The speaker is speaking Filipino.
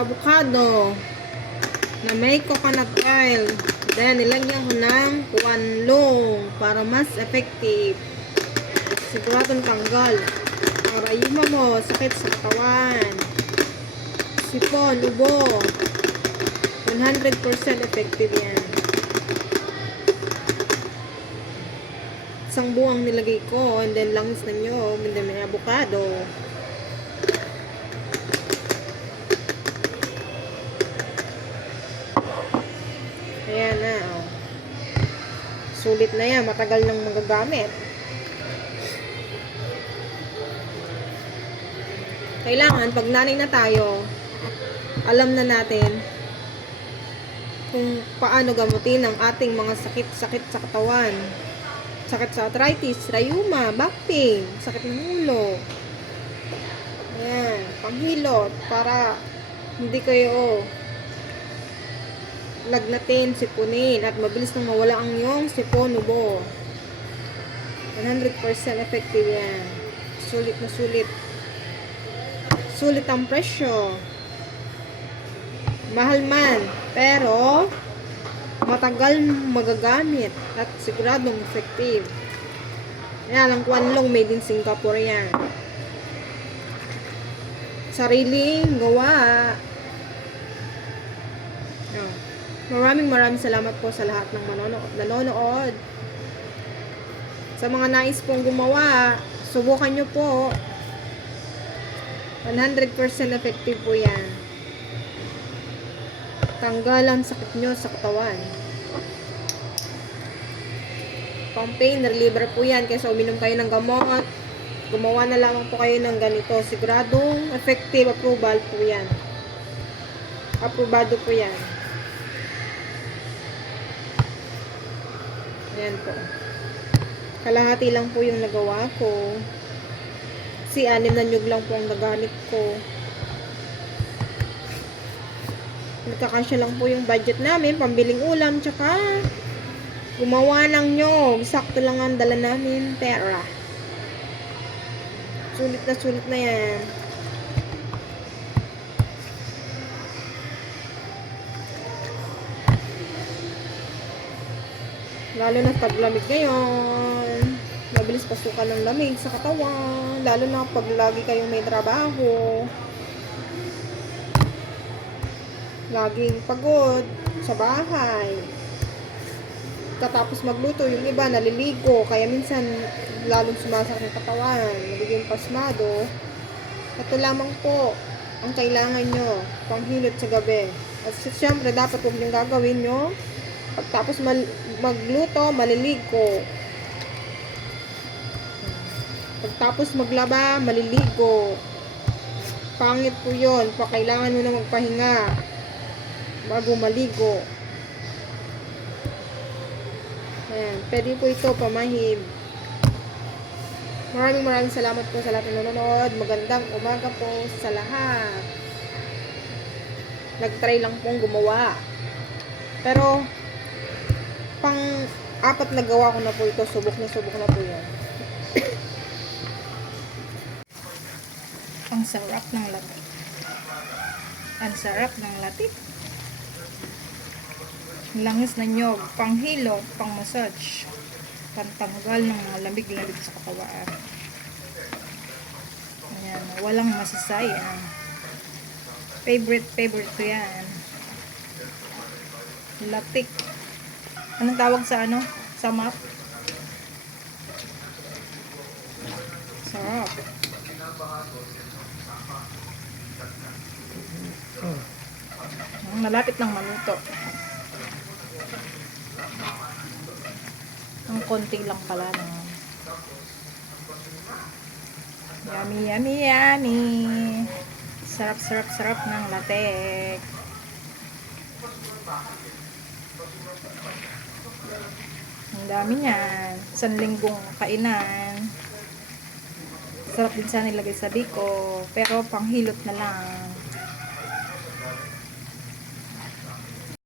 avocado na may coconut oil. Then, nilagyan ko ng kuanlong para mas effective. Siguradong tanggal. Para yuma mo, sakit sa katawan. Sipon, ubo. 100% effective yan. Isang buwang nilagay ko, and then langis na nyog, and then may avocado. Ayan na, oh. Sulit na yan, matagal nang magagamit. Kailangan, pag nanay na tayo, alam na natin kung paano gamutin ang ating mga sakit-sakit sa katawan. Sakit sa arthritis, rayuma, back pain, sakit ng ulo. Ayan, panghilot, para hindi kayo lagnatin, sipunin, at mabilis nang mawala ang iyong sipon, ubo. 100% effective yan. Sulit na sulit. Sulit ang presyo. Mahal man, pero matagal magagamit at siguradong effective. Yan, ang kuanlong made in Singapore yan. Sariling gawa. Oh. Maraming salamat po sa lahat ng nanonood. Sa mga nais pong gumawa, subukan nyo po. 100% effective po yan. Tanggal ang sakit nyo sa katawan. Pang pain reliever po yan. Kaysa uminom kayo ng gamot, gumawa na lang po kayo ng ganito. Siguradong effective, approval po yan. Aprobado po yan. Ayan po. Kalahati lang po yung nagawa ko. Si 6 na nyug lang po ang nagamit ko. Nagkakasya lang po yung budget namin, pambiling ulam, tsaka gumawa ng nyog. Sakto lang ang dala namin pera. Sulit na yan. Lalo na paglamig ngayon, mabilis pasukan ng lamig sa katawan, lalo na pag lagi kayong may trabaho, laging pagod sa bahay, katapos magluto, yung iba naliligo, kaya minsan lalong sumasakit ang katawan, nagiging pasmado. Ito lamang po ang kailangan nyo, panghilot sa gabi. At syempre dapat huwag yung gagawin nyo pagtapos magluto, maliligo. Pagtapos maglaba, maliligo. Pangit po yun. Kailangan mo na magpahinga bago maligo. Ayan. Pwede po ito pamahid. Maraming salamat po sa lahat ng nanonood. Magandang umaga po sa lahat. Nag-try lang pong gumawa. Pero pang-4 na gawa ko na po ito. Subok na po yan. Ang sarap ng latik. Ang sarap ng latik. Langis na nyog, panghilo, pang-massage, pantanggal ng mga lamig-lamig sa katawan. Ayan, walang masasayang. Favorite ko yan. Latik. Anong tawag sa ano? Sa map? Sarap. Malapit ng maluto. Ang konti lang pala no. Yummy. Sarap ng latek. Ang dami niyan. 1 linggong kainan. Sarap din sana ilagay sa biko. Pero panghilot na lang.